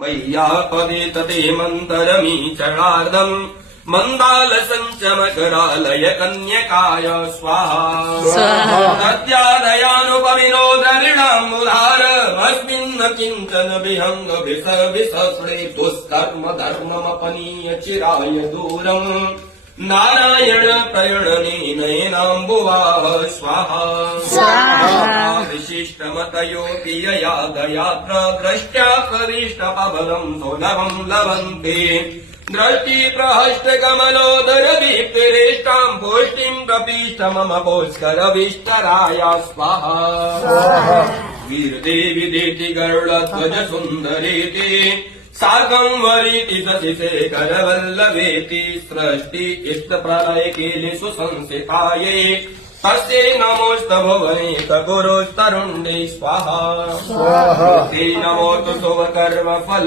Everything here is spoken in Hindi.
मय्यापदे तते मन्तरमी चरणार्धम् मन्दालसञ्चमकरालय कन्यकाय स्वाहा तद्यादयानुपविनो द्रविणाम्बुधारमस्मिन् किञ्चन विहङ्गभिसविसस्रे दुष्कर्म धर्ममपनीय चिराय दूरम् नारायण प्रणयनेनाम्बुवाह स्वाहा विशिष्टमतयोऽपि यया दयात्र द्रष्ट्या करिष्ठपबलम् सुलभम् लभन्ते दृष्टि प्रहष्टकमलोदर दीप्तिरेष्टाम् पुष्टिम् प्रपीष्ट मम पुष्करविष्टराय स्वाहा वीरदेवि देति गरुडध्वज सुन्दरेति सार्गम् वरीति शशिशेखरवल्लभेति सृष्टि इष्टप्रलय केलिषु संस्थितायै तस्यै नमोस्तभुवनेत गुरुस्तरुण्डे स्वाहा ते नमोऽस्तु शुभकर्मफल